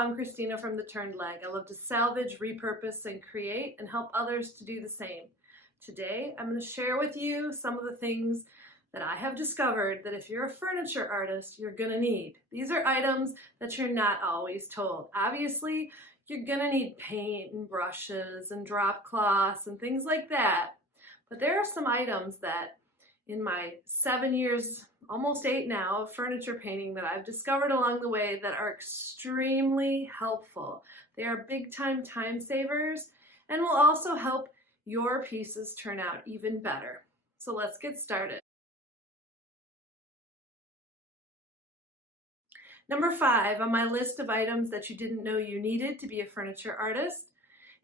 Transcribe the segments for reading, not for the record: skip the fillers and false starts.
I'm Christina from The Turned Leg. I love to salvage, repurpose, and create and help others to do the same. Today, I'm going to share with you some of the things that I have discovered that if you're a furniture artist, you're going to need. These are items that you're not always told. Obviously, you're going to need paint and brushes and drop cloths and things like that. But there are some items that in my 7 years, almost 8 now, of furniture painting that I've discovered along the way that are extremely helpful. They are big time savers and will also help your pieces turn out even better. So let's get started. Number 5 on my list of items that you didn't know you needed to be a furniture artist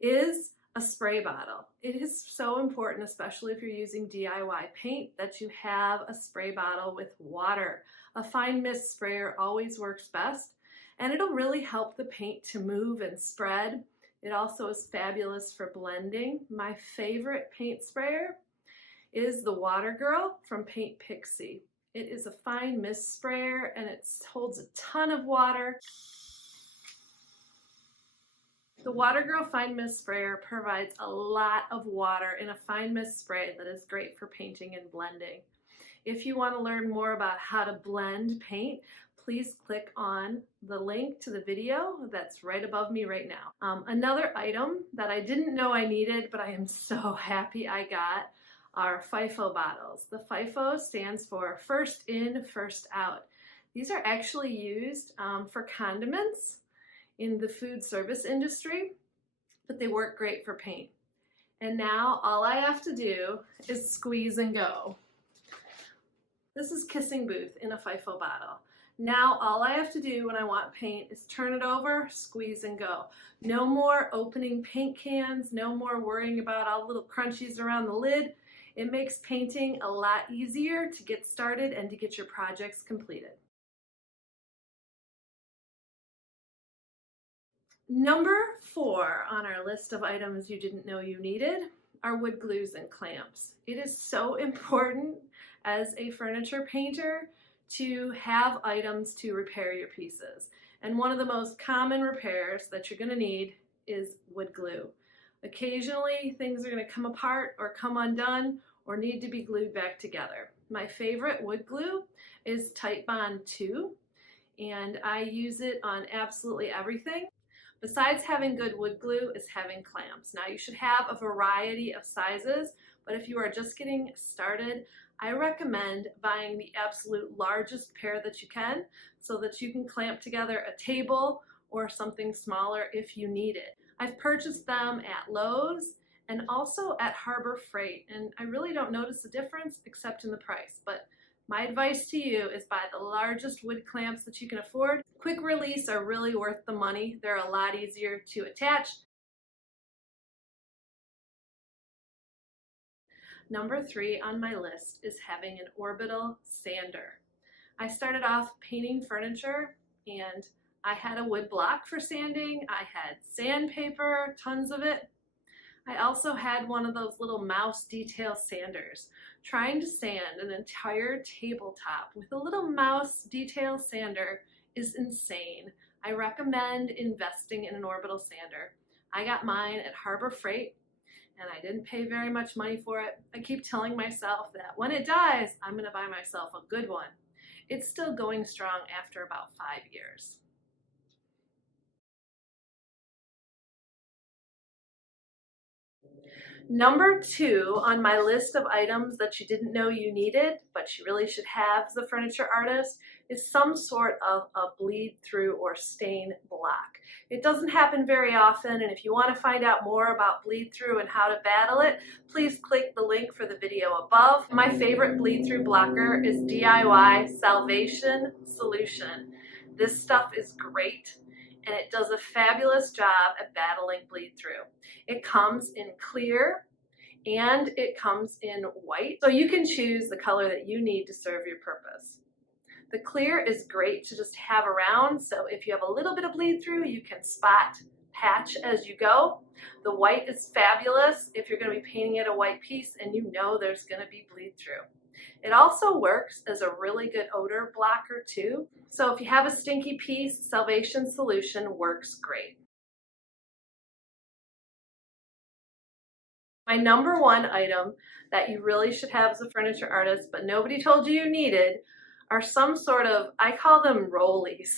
is a spray bottle. It is so important, especially if you're using DIY paint, that you have a spray bottle with water. A fine mist sprayer always works best, and it'll really help the paint to move and spread. It also is fabulous for blending. My favorite paint sprayer is the Water Girl from Paint Pixie. It is a fine mist sprayer and it holds a ton of water. The Water Girl Fine Mist Sprayer provides a lot of water in a fine mist spray that is great for painting and blending. If you want to learn more about how to blend paint, please click on the link to the video that's right above me right now. Another item that I didn't know I needed, but I am so happy I got, are Fifo bottles. The Fifo stands for First In, First Out. These are actually used for condiments in the food service industry, but they work great for paint. And now all I have to do is squeeze and go. This is Kissing Booth in a Fifo bottle. Now all I have to do when I want paint is turn it over, squeeze and go. No more opening paint cans, no more worrying about all the little crunchies around the lid. It makes painting a lot easier to get started and to get your projects completed. Number 4 on our list of items you didn't know you needed are wood glues and clamps. It is so important as a furniture painter to have items to repair your pieces. And one of the most common repairs that you're going to need is wood glue. Occasionally things are going to come apart or come undone or need to be glued back together. My favorite wood glue is Titebond 2, and I use it on absolutely everything. Besides having good wood glue is having clamps. Now you should have a variety of sizes, but if you are just getting started, I recommend buying the absolute largest pair that you can so that you can clamp together a table or something smaller if you need it. I've purchased them at Lowe's and also at Harbor Freight, and I really don't notice a difference except in the price. But my advice to you is buy the largest wood clamps that you can afford. Quick release are really worth the money. They're a lot easier to attach. Number 3 on my list is having an Orbital sander. I started off painting furniture and I had a wood block for sanding. I had sandpaper, tons of it. I also had one of those little mouse detail sanders. Trying to sand an entire tabletop with a little mouse detail sander is insane. I recommend investing in an Orbital sander. I got mine at Harbor Freight and I didn't pay very much money for it. I keep telling myself that when it dies, I'm going to buy myself a good one. It's still going strong after about 5 years. Number 2 on my list of items that you didn't know you needed, but you really should have as a furniture artist, is some sort of a bleed through or stain block. It doesn't happen very often, and if you want to find out more about bleed through and how to battle it, please click the link for the video above. My favorite bleed through blocker is DIY Salvation Solution. This stuff is great, and it does a fabulous job at battling bleed through. It comes in clear and it comes in white, so you can choose the color that you need to serve your purpose. The clear is great to just have around, so if you have a little bit of bleed through, you can spot, patch as you go. The white is fabulous if you're going to be painting it a white piece and you know there's going to be bleed through. It also works as a really good odor blocker too. So if you have a stinky piece, Salvation Solution works great. My number one item that you really should have as a furniture artist, but nobody told you needed, are some sort of, I call them rollies.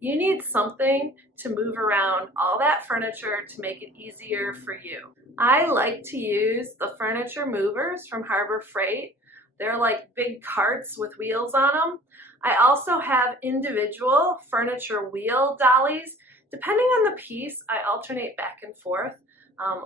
You need something to move around all that furniture to make it easier for you. I like to use the furniture movers from Harbor Freight. They're like big carts with wheels on them. I also have individual furniture wheel dollies. Depending on the piece, I alternate back and forth.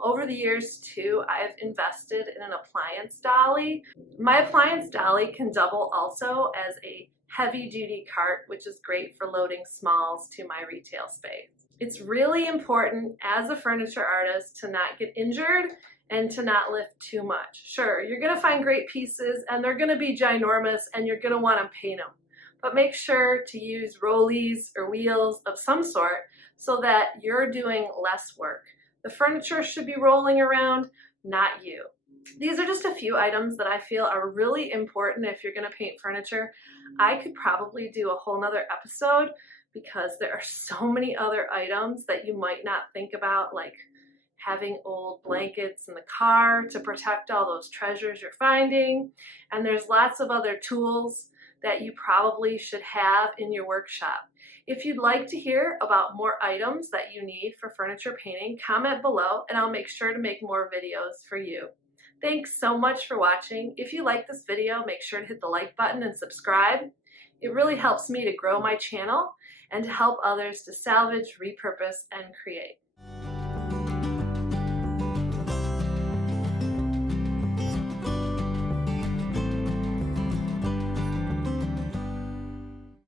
Over the years too, I've invested in an appliance dolly. My appliance dolly can double also as a heavy duty cart, which is great for loading smalls to my retail space. It's really important as a furniture artist to not get injured and to not lift too much. Sure, you're gonna find great pieces and they're gonna be ginormous and you're gonna wanna paint them, but make sure to use rollies or wheels of some sort so that you're doing less work. The furniture should be rolling around, not you. These are just a few items that I feel are really important if you're gonna paint furniture. I could probably do a whole nother episode because there are so many other items that you might not think about, like having old blankets in the car to protect all those treasures you're finding. And there's lots of other tools that you probably should have in your workshop. If you'd like to hear about more items that you need for furniture painting, comment below and I'll make sure to make more videos for you. Thanks so much for watching. If you like this video, make sure to hit the like button and subscribe. It really helps me to grow my channel and to help others to salvage, repurpose, and create.